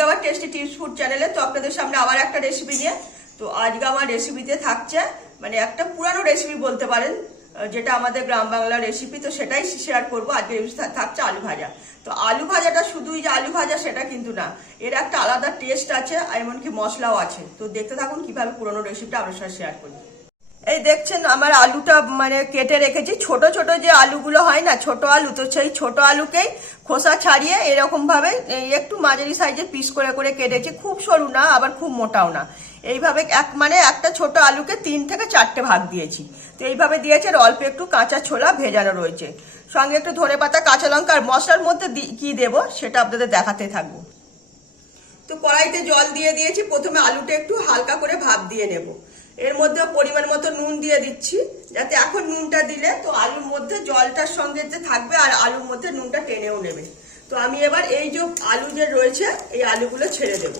আজকে আবার tasty tips food চ্যানেলে। তো আপনাদের সামনে আবার একটা রেসিপি নিয়ে। তো আজকে আমার রেসিপিতে থাকছে মানে একটা পুরানো রেসিপি বলতে পারেন, যেটা আমাদের গ্রাম বাংলার রেসিপি। তো সেটাই শেয়ার করবো। আজকে থাকছে আলু ভাজা। তো আলু ভাজাটা শুধুই যে আলু ভাজা সেটা কিন্তু না, এর একটা আলাদা টেস্ট আছে, এমনকি মশলাও আছে। তো দেখতে থাকুন কিভাবে পুরোনো রেসিপিটা আপনার সাথে শেয়ার করি। এই দেখছেন আমার আলুটা মানে কেটে রেখেছি। ছোট ছোট যে আলুগুলো হয় না, ছোট আলু, তো সেই ছোট আলুকেই খোসা ছাড়িয়ে এরকম ভাবে একটু মাঝারি সাইজে পিস করে করে কেটেছি। খুব সরু না, আবার খুব মোটাও না। এইভাবে একটা ছোট আলুকে 3 থেকে 4টে ভাগ দিয়েছি। তো এইভাবে দিয়েছে। আর অল্প একটু কাঁচা ছোলা ভেজানো রয়েছে, সঙ্গে একটু ধনেপাতা, কাঁচা লঙ্কা। আর মশলার মধ্যে কি দেবো সেটা আপনাদের দেখাতে থাকবো। তো কড়াইতে জল দিয়ে দিয়েছি। প্রথমে আলুটা একটু হালকা করে ভাপ দিয়ে নেব। এর মধ্যে পরিমাণ মতো নুন দিয়ে দিচ্ছি, যাতে এখন নুনটা দিলে তো আলুর মধ্যে জলটার সঙ্গে যে থাকবে আর আলুর মধ্যে নুনটা টেনেও নেবে। তো আমি এবার এই যে আলু যে রয়েছে এই আলুগুলো ছেড়ে দেব।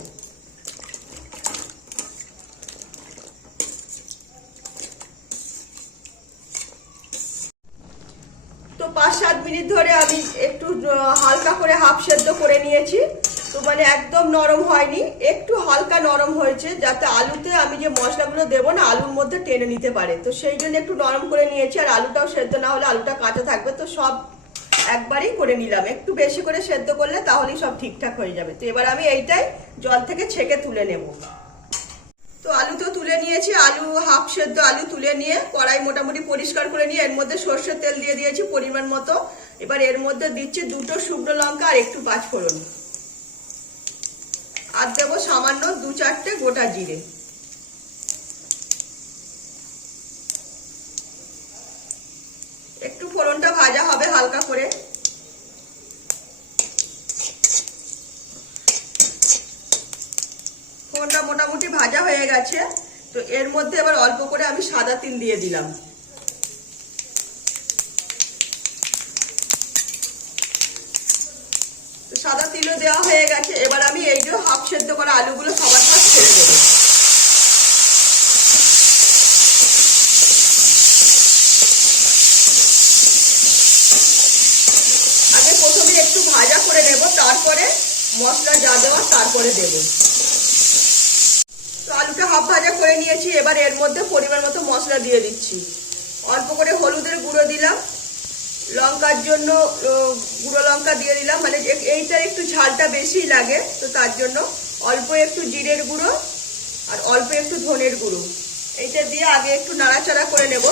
তো 5-7 মিনিট ধরে আমি একটু হালকা করে হাফ সেদ্ধ করে নিয়েছি। তো মানে একদম নরম হয়নি, একটু হালকা নরম হয়েছে, যাতে আলুতে আমি যে মশলাগুলো দেবো না আলুর মধ্যে টেনে নিতে পারে। তো সেই জন্য একটু নরম করে নিয়েছি। আর আলুটাও সেদ্ধ না হলে আলুটা কাঁচা থাকবে। তো সব একবারই করে নিলাম। একটু বেশি করে সেদ্ধ করলে তাহলেই সব ঠিকঠাক হয়ে যাবে। তো এবার আমি এইটাই জল থেকে ছেঁকে তুলে নেব। তো আলু তো তুলে নিয়েছি। আলু হাফ সেদ্ধ আলু তুলে নিয়ে কড়াই মোটামুটি পরিষ্কার করে নিয়ে এর মধ্যে সর্ষের তেল দিয়ে দিয়েছি পরিমাণ মতো। এবার এর মধ্যে দিচ্ছি 2টো শুকনো লঙ্কা আর একটু পাঁচফোড়ন। আর দেবো সামান্য 2-4টে গোটা জিরে। একটু ফোড়নটা ভাজা হবে হালকা করে। ফোড়নটা মোটামুটি ভাজা হয়ে গেছে। তো এর মধ্যে এবার অল্প করে আমি সাদা তিল দিয়ে দিলাম। তো সাদা তিলও দেওয়া হয়ে গেছে। এবার আমি এই যে হাফ সেদ্ধ করা আলুগুলো সবার সাথে ছেড়ে দেবো। আগে প্রথমে একটু ভাজা করে নেব, তারপরে মশলা যা দেওয়া তারপরে দেব। তো আলুটা হাফ ভাজা করে নিয়েছি। এবার এর মধ্যে পরিমাণ মতো মশলা দিয়ে দিচ্ছি। অল্প করে হলুদের গুঁড়ো দিলাম, লঙ্কার জন্য গুঁড়ো লঙ্কা দিয়ে দিলাম, মানে এইটার একটু ঝালটা বেশি লাগে তো তার জন্য অল্প একটু জিরের গুঁড়ো আর অল্প একটু ধনের গুঁড়ো। এইটা দিয়ে আগে একটু নাড়াচাড়া করে নেব।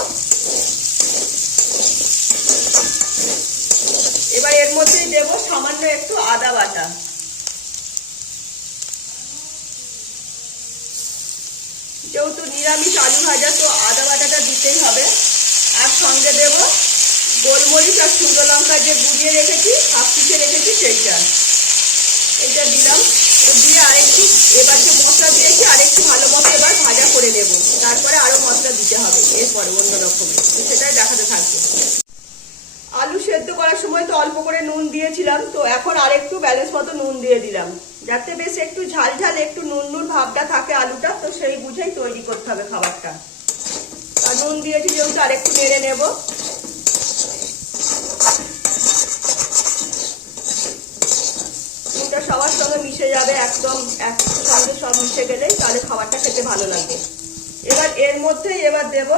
এবার এর মধ্যেই দেব সামান্য একটু আদা বাটা। যেহেতু নিরামিষ আলু ভাজা তো আদা বাটাটা দিতেই হবে। আর সঙ্গে দেব গোলমরিচ আর শুকনো লঙ্কা যে গুঁড়িয়ে রেখেছি, হাফ পিঠে রেখেছি সেইটা, এইটা দিলাম। তো দিয়ে আরেকটু এবার যে মশলা দিয়েছি আরেকটু ভালো মতো এবার ভাজা করে নেব। তারপরে আরো মশলা দিতে হবে এরপরে অন্য রকমের। তো সেটাই দেখাতে থাকবে। আলু সেদ্ধ করার সময় তো অল্প করে নুন দিয়েছিলাম, তো এখন আরেকটু ব্যালেন্স মতো নুন দিয়ে দিলাম, যাতে বেশ একটু ঝাল ঝাল একটু নুন নুন ভাবটা থাকে আলুটা। তো সেই বুঝেই তৈরি করতে হবে খাবারটা। আর নুন দিয়েছি যেহেতু আরেকটু নেড়ে নেব। নুনটা সবার সঙ্গে মিশে যাবে, একদম একসঙ্গে সব মিশে গেলেই তাহলে খাবারটা খেতে ভালো লাগবে। এবার এর মধ্যে এবার দেব,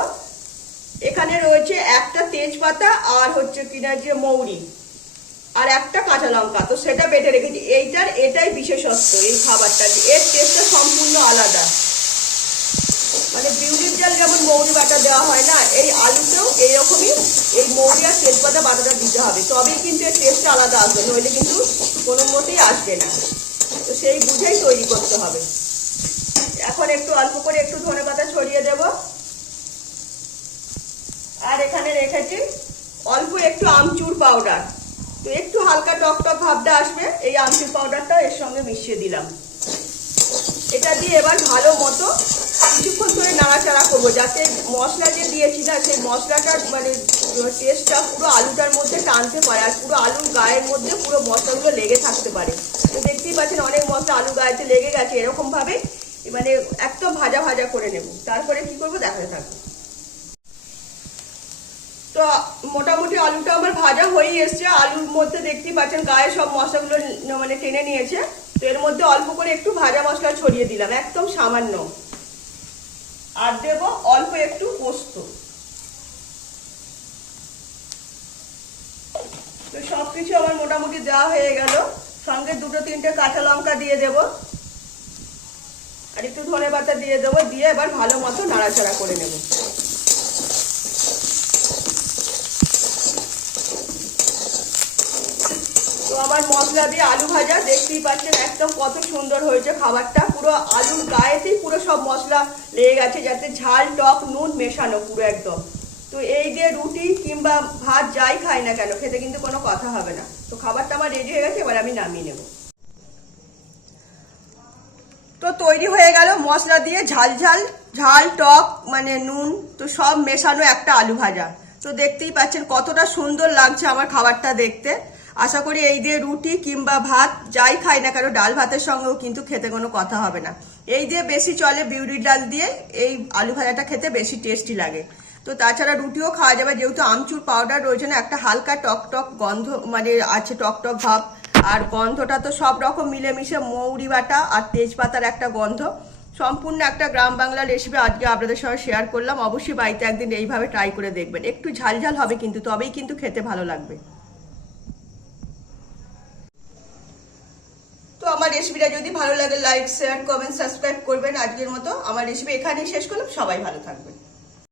এখানে রয়েছে একটা তেজপাতা আর হচ্ছে কিনা যে মৌরি আর একটা কাঁচা লঙ্কা। তো সেটা বেটে রেখেছি। এটাই বিশেষত্ব এই খাবারটা, এর টেস্টটা সম্পূর্ণ আলাদা। মানে বিউলির ডাল যেমন মৌরি বাটা দেওয়া হয় না, এই আলুতেও এইরকমই এই মৌরি আর তেজপাতা বাটাটা দিতে হবে, তবেই কিন্তু এর টেস্টটা আলাদা আসবে, নইলে কিন্তু কোনো মতেই আসবে না। তো সেই বুঝেই তৈরি করতে হবে। এখন একটু অল্প করে একটু ধনেপাতা ছড়িয়ে দেব। আর এখানে রেখেছি অল্প একটু আমচুর পাউডার। তো একটু হালকা টক টক ভাবটা আসবে, এই আমচুর পাউডারটা এর সঙ্গে মিশিয়ে দিলাম। এটা দিয়ে এবার ভালো মতো কিছুক্ষণ ধরে নাড়াচাড়া করবো, যাতে মশলা যে দিয়েছি না সেই মশলাটার মানে টেস্টটা পুরো আলুটার মধ্যে টানতে পারে আর পুরো আলুর গায়ের মধ্যে পুরো মশলাগুলো লেগে থাকতে পারে। তো দেখতেই পাচ্ছেন অনেক মশলা আলু গায়েতে লেগে গেছে। এরকম ভাবে মানে একদম ভাজা ভাজা করে নেব। তারপরে কি করবো দেখাতে থাকবো। তো মোটামুটি আলুটা আমার ভাজা হয়ে এসছে। আলুর মধ্যে দেখতেই পাচ্ছেন গায়ে সব মশলাগুলো মানে টেনে নিয়েছে। তো এর মধ্যে অল্প করে একটু ভাজা মশলা ছড়িয়ে দিলাম, একদম সামান্য। আর দেব অল্প একটু পোস্ত। তো সবকিছু আমার মোটামুটি দেওয়া হয়ে গেল। সঙ্গে 2-3টে কাঁচা লঙ্কা দিয়ে দেব, আর একটু ধনে পাতা দিয়ে দেবো। দিয়ে এবার ভালো মতো নাড়াচাড়া করে নেব। তো আমার মশলা দিয়ে আলু ভাজা দেখতেই পাচ্ছেন একদম কত সুন্দর হয়েছে খাবারটা। পুরো আলুর গায়েতেই পুরো সব মশলা লেগে গেছে, যাতে ঝাল টক নুন মেশানো পুরো একদম। তো এই দিয়ে রুটি কিংবা ভাত যাই খাই না কেন খেতে কিন্তু কোনো কথা হবে না। তো খাবারটা আমার রেডি হয়ে গেছে, এবার আমি নামিয়ে নেব। তো তৈরি হয়ে গেল মশলা দিয়ে ঝাল ঝাল ঝাল টক মানে নুন তো সব মেশানো একটা আলু ভাজা। তো দেখতেই পাচ্ছেন কতটা সুন্দর লাগছে আমার খাবারটা দেখতে। আশা করি এই দিয়ে রুটি কিংবা ভাত যাই খাই না কেন, ডাল ভাতের সঙ্গেও কিন্তু খেতে কোনো কথা হবে না। এই দিয়ে বেশি চলে, বিউলির ডাল দিয়ে এই আলু ভাজাটা খেতে বেশি টেস্টি লাগে। তো তাছাড়া রুটিও খাওয়া যাবে, যেহেতু আমচুর পাউডার রয়েছে না, একটা হালকা টক টক গন্ধ মানে আছে, টক টক ভাব। আর গন্ধটা তো সব রকম মিলেমিশে, মৌরি বাটা আর তেজপাতার একটা গন্ধ। সম্পূর্ণ একটা গ্রাম বাংলা রেসিপি আজকে আপনাদের সঙ্গে শেয়ার করলাম। অবশ্যই বাড়িতে একদিন এইভাবে ট্রাই করে দেখবেন। একটু ঝাল ঝাল হবে কিন্তু, তবেই কিন্তু খেতে ভালো লাগবে। তো আমার রেসিপিটা যদি ভালো লাগে লাইক শেয়ার কমেন্ট সাবস্ক্রাইব করবেন। আজকের মতো আমার রেসিপি এখানেই শেষ করলাম। সবাই ভালো থাকবেন।